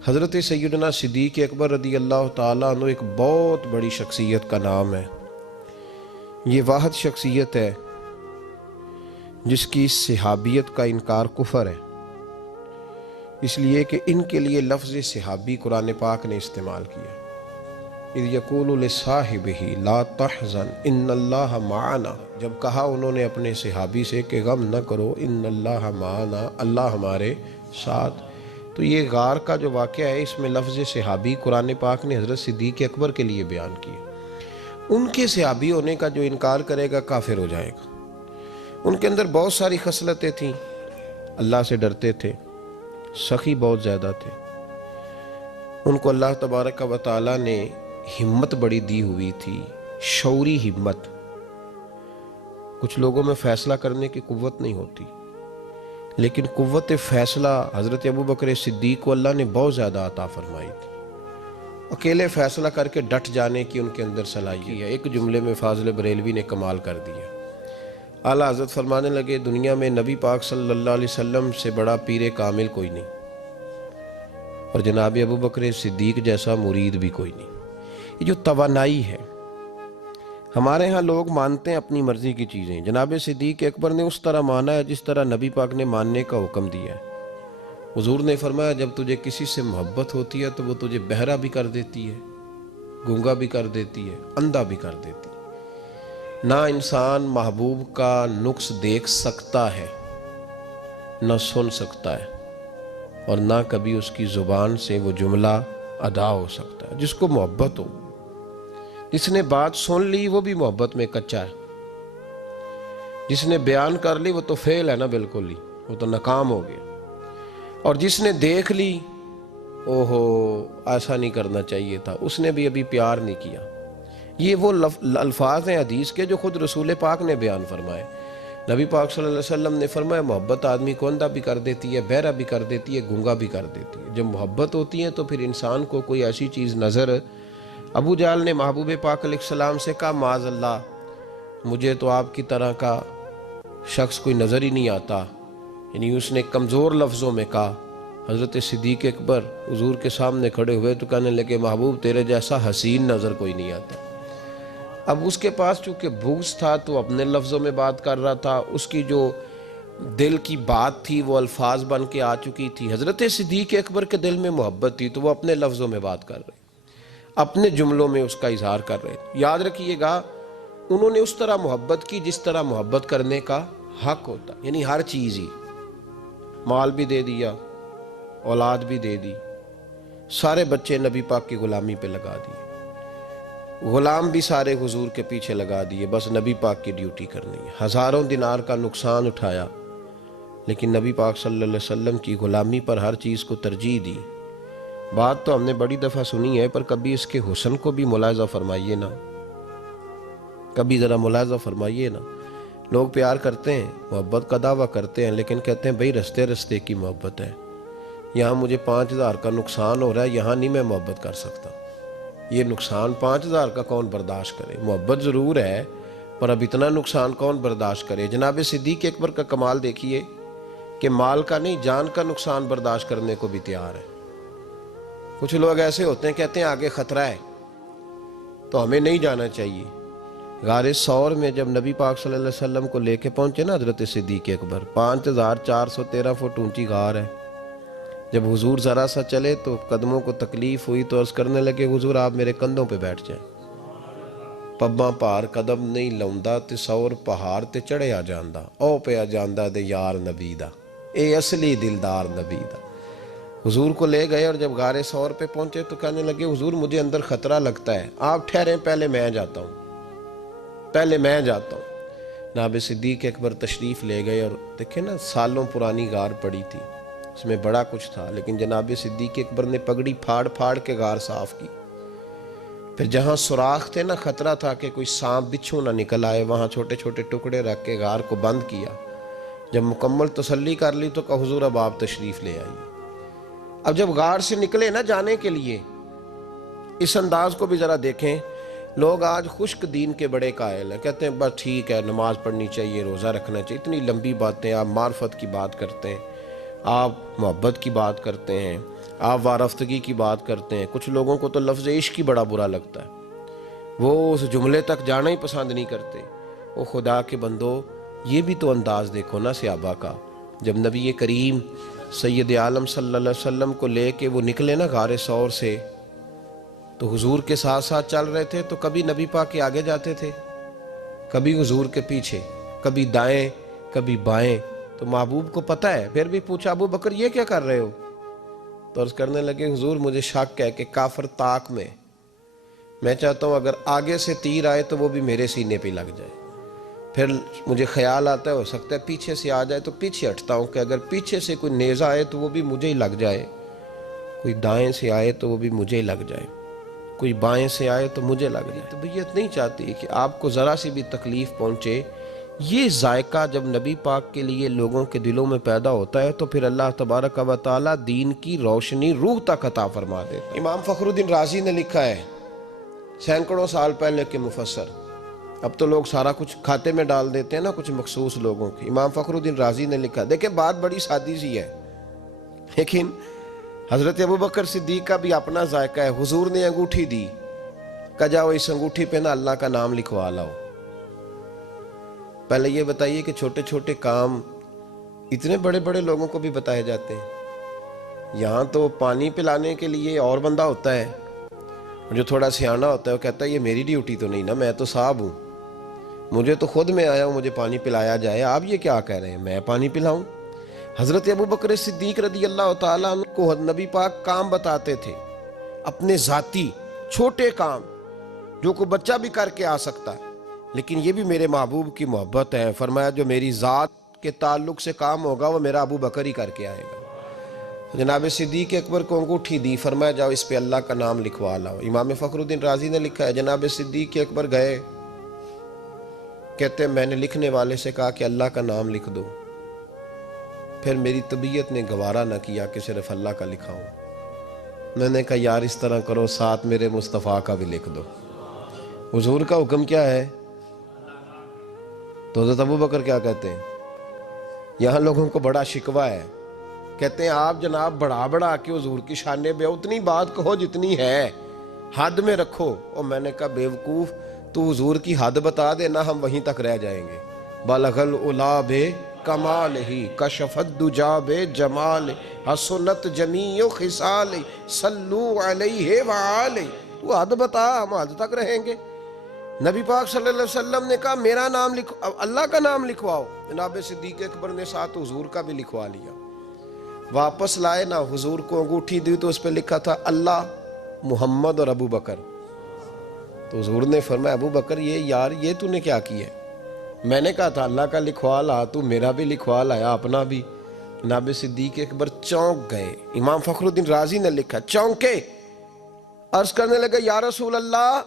हज़रत सैयदना सिद्दीक़ अकबर रदी अल्लाह ताला अन्हु एक बहुत बड़ी शख्सियत का नाम है। ये वाहिद शख्सियत है जिसकी सहाबियत का इनकार कुफर है, इसलिए कि इनके लिए लफ्ज़ सहाबी कुरान पाक ने इस्तेमाल किया। इज़ यक़ूलु लिसाहिबिही ला तहज़न इन्नल्लाह माअना, जब कहा उन्होंने अपने सहाबी से कि गम न करो, इन्नल्लाह माअना, अल्लाह हमारे साथ। तो ये गार का जो वाक़या है इसमें लफ्ज़ सहाबी कुरान पाक ने हज़रत सिद्दीक़ अकबर के लिए बयान किया। उनके सहाबी होने का जो इनकार करेगा काफिर हो जाएगा। उनके अंदर बहुत सारी खसलतें थीं, अल्लाह से डरते थे, सखी बहुत ज़्यादा थे, उनको अल्लाह तबारक व तआला ने हिम्मत बड़ी दी हुई थी, शौरी हिम्मत। कुछ लोगों में फ़ैसला करने की कुव्वत नहीं होती, लेकिन कुव्वत फ़ैसला हज़रत अबू बकर सिद्दीक़ को अल्लाह ने बहुत ज़्यादा अता फरमाई थी। अकेले फ़ैसला करके डट जाने की उनके अंदर सलाहियत है। एक जुमले में फ़ाज़िल बरेलवी ने कमाल कर दिया। आला हज़रत फरमाने लगे, दुनिया में नबी पाक सल्लल्लाहु अलैहि वसल्लम से बड़ा पीर कामिल कोई नहीं, और जनाब अबू बकर सिद्दीक़ जैसा मुरीद भी कोई नहीं। ये जो तवानाई है, हमारे यहाँ लोग मानते हैं अपनी मर्ज़ी की चीज़ें। जनाब सिद्दीक़ अकबर ने उस तरह माना है जिस तरह नबी पाक ने मानने का हुक्म दिया है। हुज़ूर ने फरमाया, जब तुझे किसी से मोहब्बत होती है तो वो तुझे बहरा भी कर देती है, गूंगा भी कर देती है, अंधा भी कर देती है। ना इंसान महबूब का नुक्स देख सकता है, ना सुन सकता है, और ना कभी उसकी ज़ुबान से वो जुमला अदा हो सकता है। जिसको मोहब्बत हो, जिसने बात सुन ली वो भी मोहब्बत में कच्चा है, जिसने बयान कर ली वो तो फेल है ना, बिल्कुल ही वो तो नाकाम हो गया। और जिसने देख ली, ओहो ऐसा नहीं करना चाहिए था, उसने भी अभी प्यार नहीं किया। ये वो अल्फाज हैं हदीस के जो खुद रसूल पाक ने बयान फरमाए। नबी पाक सल्लल्लाहु अलैहि वसल्लम ने फरमाया, मोहब्बत आदमी को अंधा भी कर देती है, बहरा भी कर देती है, गूंगा भी कर देती है। जब मोहब्बत होती है तो फिर इंसान को कोई ऐसी चीज़ नज़र, अबू जाल ने महबूब पाक अलैहिस्सलाम से कहा, माज़अल्लाह, मुझे तो आपकी तरह का शख्स कोई नज़र ही नहीं आता। यानी उसने कमज़ोर लफ्ज़ों में कहा। हज़रत सिद्दीक़ अकबर हुज़ूर के सामने खड़े हुए तो कहने लगे, महबूब तेरे जैसा हसीन नज़र कोई नहीं आता। अब उसके पास चूँकि बुग़्ज़ था तो अपने लफ्ज़ों में बात कर रहा था, उसकी जो दिल की बात थी वो अल्फाज बन के आ चुकी थी। हज़रत सिद्दीक़ अकबर के दिल में मोहब्बत थी तो वो अपने लफ्ज़ों में बात कर रहे, अपने जुमलों में उसका इजहार कर रहे। याद रखिएगा, उन्होंने उस तरह मोहब्बत की जिस तरह मोहब्बत करने का हक होता, यानी हर चीज़ ही, माल भी दे दिया, औलाद भी दे दी, सारे बच्चे नबी पाक की ग़ुलामी पे लगा दिए, ग़ुलाम भी सारे हुजूर के पीछे लगा दिए, बस नबी पाक की ड्यूटी करनी है। हज़ारों दिनार का नुकसान उठाया, लेकिन नबी पाक सल्लल्लाहु अलैहि वसल्लम की ग़ुलामी पर हर चीज़ को तरजीह दी। बात तो हमने बड़ी दफ़ा सुनी है, पर कभी इसके हुस्न को भी मुलाज़ा फरमाइए ना, कभी ज़रा मुलाज़ा फरमाइए ना। लोग प्यार करते हैं, मोहब्बत का दावा करते हैं, लेकिन कहते हैं भाई रस्ते रस्ते की मोहब्बत है, यहाँ मुझे 5,000 का नुकसान हो रहा है, यहाँ नहीं मैं मोहब्बत कर सकता। ये नुकसान 5,000 का कौन बर्दाश्त करे? मोहब्बत ज़रूर है, पर अब इतना नुकसान कौन बर्दाश्त करे? जनाब सिद्दीक़ अकबर का कमाल देखिए कि माल का नहीं, जान का नुकसान बर्दाश्त करने को भी तैयार है। कुछ लोग ऐसे होते हैं, कहते हैं आगे ख़तरा है तो हमें नहीं जाना चाहिए। गारे सौर में जब नबी पाक सल्लल्लाहु अलैहि वसल्लम को लेके पहुंचे ना हज़रत सिद्दीक़ अकबर, 5,413 फुट ऊंची गार है। जब हुजूर ज़रा सा चले तो कदमों को तकलीफ़ हुई तो अर्ज़ करने लगे, हुजूर आप मेरे कंधों पे बैठ जाएं। पब्बा भार कदम नहीं लाउंदा ते सौर पहाड़ ते चढ़िया जांदा, ओ पिया जांदा दे यार नबी दा, ए असली दिलदार नबी दा। हुजूर को ले गए और जब गारे सौर पे पहुंचे तो कहने लगे, हुजूर मुझे अंदर ख़तरा लगता है, आप ठहरें, पहले मैं जाता हूँ, पहले मैं जाता हूँ। जनाब सिद्दीक़ अकबर तशरीफ़ ले गए और देखे ना, सालों पुरानी गार पड़ी थी, उसमें बड़ा कुछ था, लेकिन जनाब सिद्दीक़ अकबर ने पगड़ी फाड़ फाड़ के गार साफ़ की। फिर जहाँ सुराख थे ना, ख़तरा था कि कोई सांप बिच्छू ना निकल आए, वहाँ छोटे छोटे टुकड़े रख के गार को बंद किया। जब मुकम्मल तसल्ली कर ली तो कहा, हुजूर अब आप तशरीफ़ ले आइए। अब जब गार से निकले ना जाने के लिए, इस अंदाज को भी ज़रा देखें। लोग आज खुश्क दीन के बड़े कायल हैं, कहते हैं बस ठीक है, नमाज पढ़नी चाहिए, रोज़ा रखना चाहिए, इतनी लंबी बातें। आप मार्फत की बात करते हैं, आप मोहब्बत की बात करते हैं, आप वारफ्तगी की बात करते हैं, कुछ लोगों को तो लफ्ज़ इश्क ही बड़ा बुरा लगता है, वो उस जुमले तक जाना ही पसंद नहीं करते। वो खुदा के बंदो, ये भी तो अंदाज देखो ना सहाबा का, जब नबी करीम सैयद आलम सल्लल्लाहु अलैहि वसल्लम को लेके वो निकले ना गारे सौर से, तो हुजूर के साथ साथ चल रहे थे, तो कभी नबी पाक के आगे जाते थे, कभी हुजूर के पीछे, कभी दाएं कभी बाएं। तो महबूब को पता है, फिर भी पूछा अबू बकर ये क्या कर रहे हो? तो अर्ज करने लगे हुजूर मुझे शक है कि काफिर ताक में, मैं चाहता हूँ अगर आगे से तीर आए तो वो भी मेरे सीने पे लग जाए। फिर मुझे ख्याल आता है हो सकता है पीछे से आ जाए, तो पीछे हटता हूँ कि अगर पीछे से कोई नेज़ा आए तो वो भी मुझे ही लग जाए, कोई दाएं से आए तो वो भी मुझे ही लग जाए, कोई बाएं से आए तो मुझे लग जाए। तबीयत नहीं चाहती कि आपको ज़रा सी भी तकलीफ़ पहुँचे। ये जायका जब नबी पाक के लिए लोगों के दिलों में पैदा होता है तो फिर अल्लाह तबारक व तआला दीन की रोशनी रूह तक अता फरमा देता है। इमाम फ़खरुद्दीन राज़ी ने लिखा है, सैकड़ों साल पहले के मुफस्सर, अब तो लोग सारा कुछ खाते में डाल देते हैं ना कुछ मखसूस लोगों की। इमाम फ़खरुद्दीन राज़ी ने लिखा, देखिए बात बड़ी सादी सी है, लेकिन हज़रत अबू बकर सिद्दीक़ का भी अपना जायका है। हुजूर ने अंगूठी दी, कहा जाओ इस अंगूठी पे ना अल्लाह का नाम लिखवा लाओ। पहले ये बताइए कि छोटे छोटे काम इतने बड़े बड़े लोगों को भी बताए जाते हैं। यहाँ तो पानी पिलाने के लिए और बंदा होता है, जो थोड़ा सियाना होता है, वो कहता है ये मेरी ड्यूटी तो नहीं ना, मैं तो साहब हूँ, मुझे तो खुद में आया हूँ मुझे पानी पिलाया जाए, आप ये क्या कह रहे हैं मैं पानी पिलाऊँ? हज़रत अबू बकर सिद्दीक़ रज़ी अल्लाह तआला अन्हु को नबी पाक काम बताते थे, अपने ज़ाती छोटे काम जो कोई बच्चा भी करके आ सकता है, लेकिन ये भी मेरे महबूब की मोहब्बत है। फरमाया जो मेरी ज़ात के ताल्लुक से काम होगा वो मेरा अबू बकर ही करके आएगा। जनाब सिद्दीक़ अकबर को अंगूठी दी, फरमाया जाओ इस पे अल्लाह का नाम लिखवा लाओ। इमाम फ़खरुद्दीन राज़ी ने लिखा है, जनाब सिद्दीक़ अकबर गए, कहते मैंने लिखने वाले से कहा कि अल्लाह का नाम लिख दो, फिर मेरी तबीयत ने गवारा न किया कि सिर्फ अल्लाह का लिखाऊं। मैंने कहा यार इस तरह करो, साथ मेरे मुस्तफ़ा का भी लिख दो। हुजूर का हुक्म क्या है? तो हज़रत अबू बकर क्या कहते हैं, यहाँ लोगों को बड़ा शिकवा है, कहते हैं आप जनाब बढ़ा बढ़ा के हुजूर की शाने पे उतनी बात कहो जितनी है, हद में रखो। और मैंने कहा बेवकूफ़, तू हुजूर की हद बता देना, हम वहीं तक रह जाएंगे। बलगल उला बे कमाल ही कशफत दुजा बे जमाल हसनत जमीओ खिसाल सल्लू अलैहि व आले। तू हद बता, हम हद तक रहेंगे। नबी पाक सल्लल्लाहु अलैहि वसल्लम ने कहा मेरा नाम लिखो, अल्लाह का नाम लिखवाओ। जनाब सिद्दीक़ अकबर ने साथ हुजूर का भी लिखवा लिया। वापस लाए ना, हुजूर को अंगूठी दी तो उस पर लिखा था अल्लाह, मोहम्मद और अबू बकर। तो हुजूर ने फरमाया अबू बकर ये यार ये तूने क्या किया? मैंने कहा था अल्लाह का लिखवा ला, तू मेरा भी लिखवा लाया, अपना भी। जनाब सिद्दीक़ अकबर चौंक गए। इमाम फ़खरुद्दीन राज़ी ने लिखा चौंके, अर्ज करने लगे या रसूल अल्लाह,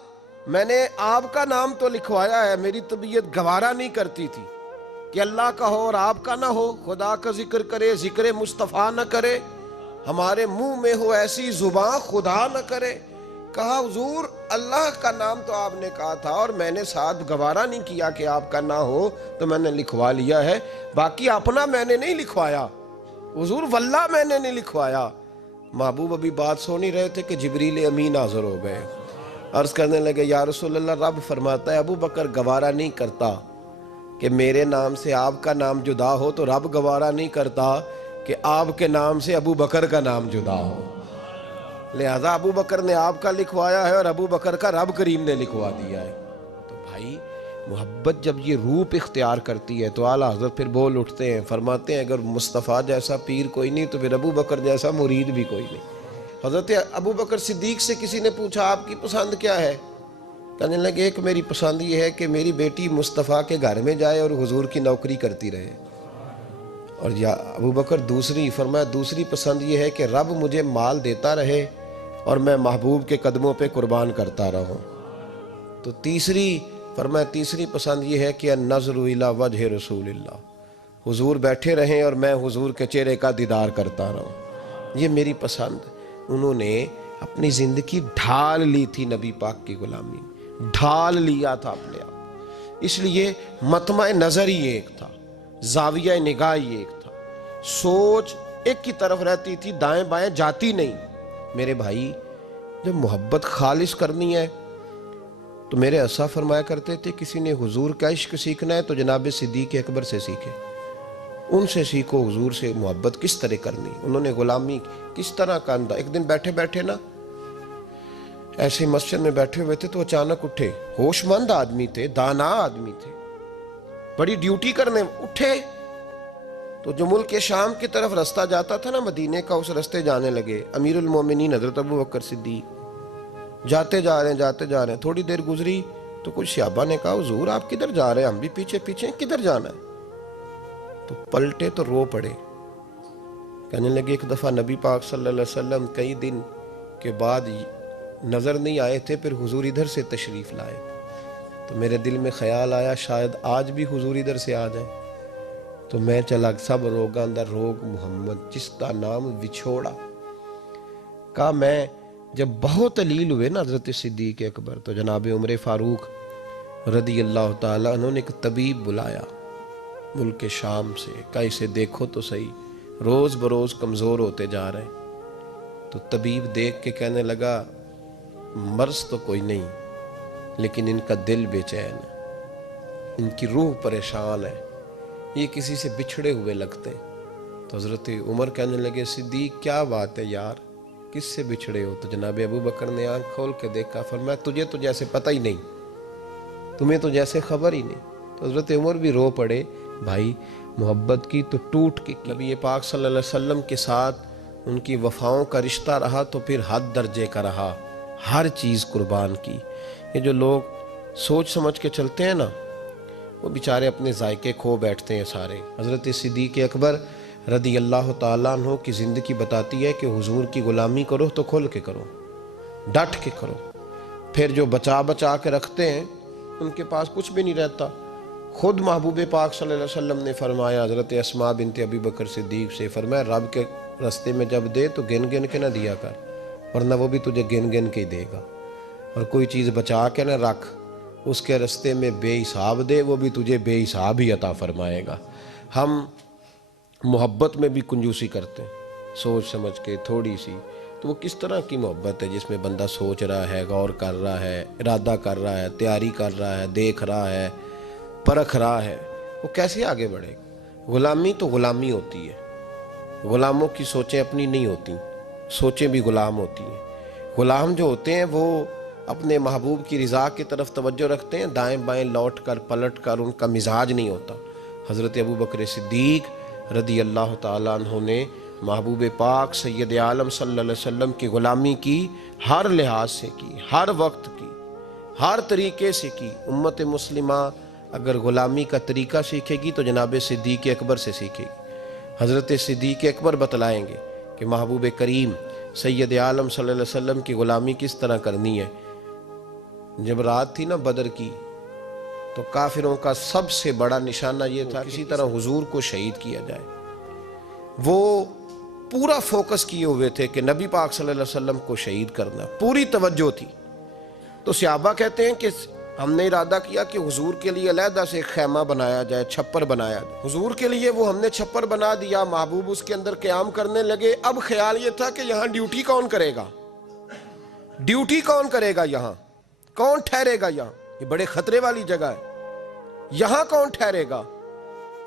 मैंने आपका नाम तो लिखवाया है, मेरी तबीयत गवारा नहीं करती थी कि अल्लाह का हो और आपका ना हो, खुदा का जिक्र करे जिक्र मुस्तफ़ा न करे, हमारे मुंह में हो ऐसी जुबान खुदा न करे। कहा हुजूर अल्लाह का नाम तो आपने कहा था और मैंने साथ गवारा नहीं किया कि आपका ना हो, तो मैंने लिखवा लिया है, बाकी अपना मैंने नहीं लिखवाया हुजूर, वल्लाह मैंने नहीं लिखवाया। महबूब अभी बात सुन ही रहे थे कि जिब्रील अमीन हाज़िर हो गए। अर्ज करने लगे या रसूल अल्लाह, रब फरमाता है अबू बकर गवारा नहीं करता कि मेरे नाम से आपका नाम जुदा हो, तो रब गवारा नहीं करता कि आपके नाम से अबू बकर का नाम जुदा हो। लिहाजा अबू बकर ने आपका लिखवाया है और अबू बकर का रब करीम ने लिखवा दिया है। तो भाई मोहब्बत जब ये रूप इख्तियार करती है तो आला हज़रत फिर बोल उठते हैं, फरमाते हैं अगर मुस्तफ़ा जैसा पीर कोई नहीं तो फिर अबू बकर जैसा मुरीद भी कोई नहीं। हज़रत अबू बकर सिद्दीक़ से किसी ने पूछा आपकी पसंद क्या है? कहने लगे एक मेरी पसंद ये है कि मेरी बेटी मुस्तफ़ा के घर में जाए और हुजूर की नौकरी करती रहे। और या अबू बकर दूसरी, फरमाया दूसरी पसंद ये है कि रब मुझे माल देता रहे और मैं महबूब के कदमों पे कुर्बान करता रहूं। तो तीसरी, फरमाया तीसरी पसंद ये है कि नज़रु इला वजह रसूलिल्लाह, हुजूर बैठे रहें और मैं हुजूर के चेहरे का दीदार करता रहूं, ये मेरी पसंद। उन्होंने अपनी ज़िंदगी ढाल ली थी नबी पाक की गुलामी, ढाल लिया था अपने आप। इसलिए मतमा नज़र ही एक था, जाविया निगाह ही एक था, सोच एक की तरफ रहती थी, दाएं बाएं जाती नहीं। मेरे भाई, जब मोहब्बत खालिस करनी है तो मेरे असा फरमाया करते थे, किसी ने हुजूर का इश्क सीखना है तो जनाब सिद्दीक अकबर से सीखे, उनसे सीखो हुजूर से मोहब्बत किस तरह करनी, उन्होंने गुलामी किस तरह का अंदा। एक दिन बैठे बैठे ना ऐसे मस्जिद में बैठे हुए थे तो अचानक उठे, होशमंद आदमी थे, दाना आदमी थे, बड़ी ड्यूटी करने उठे तो जो मुल्क के शाम की तरफ रास्ता जाता था ना मदीने का, उस रास्ते जाने लगे। अमीरुल मोमिनीन हजरत अबू बकर सिद्दीक जाते जा रहे हैं। थोड़ी देर गुजरी तो कुछ सहाबा ने कहा, हुजूर आप किधर जा रहे हैं, हम भी पीछे पीछे, किधर जाना है? तो पलटे तो रो पड़े, कहने लगे एक दफा नबी पाक सल्लल्लाहु अलैहि वसल्लम कई दिन के बाद नजर नहीं आए थे, फिर हुजूर इधर से तशरीफ लाए, तो मेरे दिल में ख्याल आया शायद आज भी हुजूर इधर से आ जाए। तो मैं चला, सब रोगां दा रोग मुहम्मद जिसका नाम विछोड़ा का। मैं जब बहुत अलील हुए ना हजरत सिद्दीक अकबर, तो जनाब उमर फारूक रदी अल्लाह ताला उन्होंने एक तबीब बुलाया मुल्क के शाम से, कहा इसे देखो तो सही, रोज बरोज कमजोर होते जा रहे हैं। तो तबीब देख के कहने लगा, मर्ज तो कोई नहीं, लेकिन इनका दिल बेचैन है, इनकी रूह परेशान है, ये किसी से बिछड़े हुए लगते हैं। तो हजरत उमर कहने लगे, सिद्दीक क्या बात है यार, किससे बिछड़े हो? तो जनाब अबू बकर ने आंख खोल के देखा, फरमाया तुझे तो जैसे पता ही नहीं, तुम्हें तो जैसे खबर ही नहीं। तो हजरत उमर भी रो पड़े, भाई मोहब्बत की तो टूट के नबी पाक सल्लल्लाहु अलैहि वसल्लम के साथ उनकी वफाओं का रिश्ता रहा तो फिर हद दर्जे का रहा, हर चीज़ कुर्बान की। ये जो लोग सोच समझ के चलते हैं ना, वो बेचारे अपने जायके खो बैठते हैं सारे। हज़रत सिद्दीक़ अकबर रदी अल्लाह ताला अन्हु की ज़िंदगी बताती है कि हुजूर की ग़ुलामी करो तो खुल के करो, डट के करो। फिर जो बचा बचा के रखते हैं उनके पास कुछ भी नहीं रहता। खुद महबूब पाक सल्लल्लाहु अलैहि वसल्लम ने फरमाया हज़रत अस्मा बिनत अबी बकर सिद्दीक़ से, फरमाया रब के रास्ते में जब दे तो गिन गिन के ना दिया कर, वरना वो भी तुझे गिन गिन के ही देगा। और कोई चीज़ बचा के ना रख, उसके रास्ते में बेहिसाब दे, वो भी तुझे बेहिसाब ही अता फरमाएगा। हम मोहब्बत में भी कंजूसी करते हैं, सोच समझ के थोड़ी सी, तो वो किस तरह की मोहब्बत है जिसमें बंदा सोच रहा है, गौर कर रहा है, इरादा कर रहा है, तैयारी कर रहा है, देख रहा है, परख रहा है, वो कैसे आगे बढ़ेगा? ग़ुलामी तो ग़ुलामी होती है, ग़ुलामों की सोचें अपनी नहीं होती, सोचें भी ग़ुलाम होती हैं। ग़ुलाम जो होते हैं वो अपने महबूब की रज़ा की तरफ तवज्जो रखते हैं, दाएं बाएं लौट कर पलट कर उनका मिजाज नहीं होता। हज़रत अबू बकर सिद्दीक़ रदी अल्लाह ताला अन्हु ने महबूब पाक सैयद आलम सल्लल्लाहु अलैहि वसल्लम की ग़ुलामी की, हर लिहाज से की, हर वक्त की, हर तरीके से की। उम्मत मुस्लिमा अगर ग़ुलामी का तरीका सीखेगी तो जनाब सिद्दीक़ अकबर से सीखेगी। हज़रत सिद्दीक़ अकबर बतलाएंगे कि महबूब करीम सैयद आलम सल्लल्लाहु अलैहि वसल्लम की ग़ुलामी किस तरह करनी है। जब रात थी ना बदर की, तो काफिरों का सबसे बड़ा निशाना ये था किसी तरह हुजूर को शहीद किया जाए। वो पूरा फोकस किए हुए थे कि नबी पाक सल्लल्लाहु अलैहि वसल्लम को शहीद करना, पूरी तवज्जो थी। तो सहाबा कहते हैं कि हमने इरादा किया कि हुजूर के लिए अलहदा से खैमा बनाया जाए, छप्पर बनाया जाए। हुजूर के लिए वो हमने छप्पर बना दिया, महबूब उसके अंदर क़याम करने लगे। अब ख्याल ये था कि यहाँ ड्यूटी कौन करेगा, ड्यूटी कौन करेगा, यहाँ कौन ठहरेगा, यहाँ ये बड़े खतरे वाली जगह है, यहाँ कौन ठहरेगा।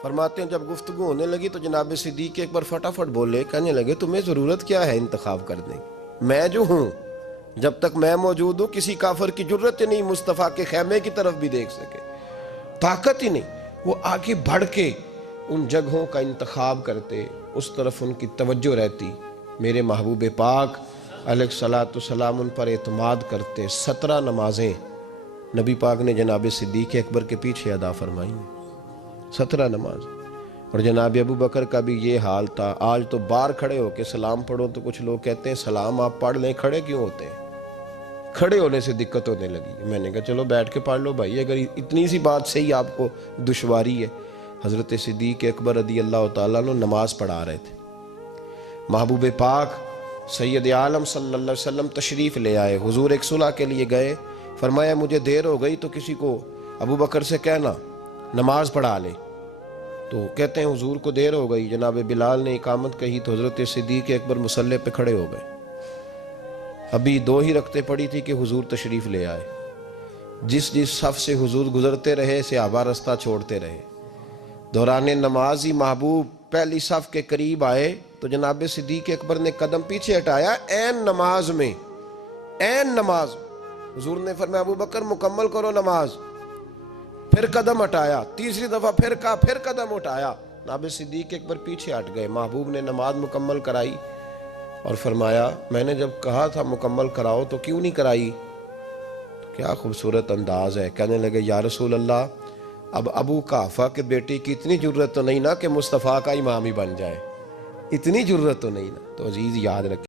फरमाते हैं जब गुफ्तगू होने लगी तो जनाब सिद्दीक़ एक बार फटाफट बोले, कहने लगे तुम्हें ज़रूरत क्या है इंतखाब करने की, मैं जो हूँ, जब तक मैं मौजूद हूँ किसी काफिर की जरूरत ही नहीं मुस्तफ़ा के खैमे की तरफ भी देख सके, ताकत ही नहीं। वो आगे बढ़ के उन जगहों का इंतखाब करते, उस तरफ उनकी तवज्जो रहती। मेरे महबूब पाक अलैहिस्सलाम उन पर एतमाद करते। 17 नमाजें नबी पाक ने जनाब सिद्दीक़ अकबर के पीछे अदा फरमाई, 17 नमाज। और जनाब अबू बकर का भी ये हाल था। आज तो बाहर खड़े होकर सलाम पढ़ो तो कुछ लोग कहते हैं सलाम आप पढ़ लें, खड़े क्यों होते हैं? खड़े होने से दिक्कत होने लगी। मैंने कहा चलो बैठ के पढ़ लो भाई, अगर इतनी सी बात सही आपको दुश्वारी है। हज़रत सिद्दीक़ अकबर रदी अल्लाह ताला अन्हु नमाज पढ़ा रहे थे। महबूब पाक सैयद आलम सल्लल्लाहु अलैहि वसल्लम तशरीफ़ ले आए। हुजूर एक सुलह के लिए गए, फरमाया मुझे देर हो गई तो किसी को अबू बकर से कहना नमाज पढ़ा ले। तो कहते हैं हुजूर को देर हो गई, जनाब बिलाल ने इकामत कही तो हज़रत सिद्दीक़ अकबर मुसल्ले पे खड़े हो गए। अभी 2 ही रखते पड़ी थी कि हुजूर तशरीफ़ ले आए। जिस जिस सफ़ से हुजूर गुजरते रहे सहाबा रास्ता छोड़ते रहे। दौरान नमाज ही महबूब पहली सफ़ के करीब आए तो जनाब सिद्दीक़ अकबर ने कदम पीछे हटाया। ऐन नमाज में, ऐन नमाज, हुजूर ने फरमाया अबू बकर मुकम्मल करो नमाज। फिर कदम हटाया, तीसरी दफ़ा फिर कहा, फिर कदम उठाया। जनाब सिद्दीक़ अकबर पीछे हट गए। महबूब ने नमाज मुकम्मल कराई और फरमाया मैंने जब कहा था मुकम्मल कराओ तो क्यों नहीं कराई। तो क्या खूबसूरत अंदाज है। कहने लगे या रसूल अल्लाह, अब अबू काफ़ा के बेटे की इतनी ज़रूरत तो नहीं ना कि मुस्तफ़ा का इमाम ही बन जाए, इतनी ज़रूरत तो नहीं ना। तो अजीज़ याद रखें।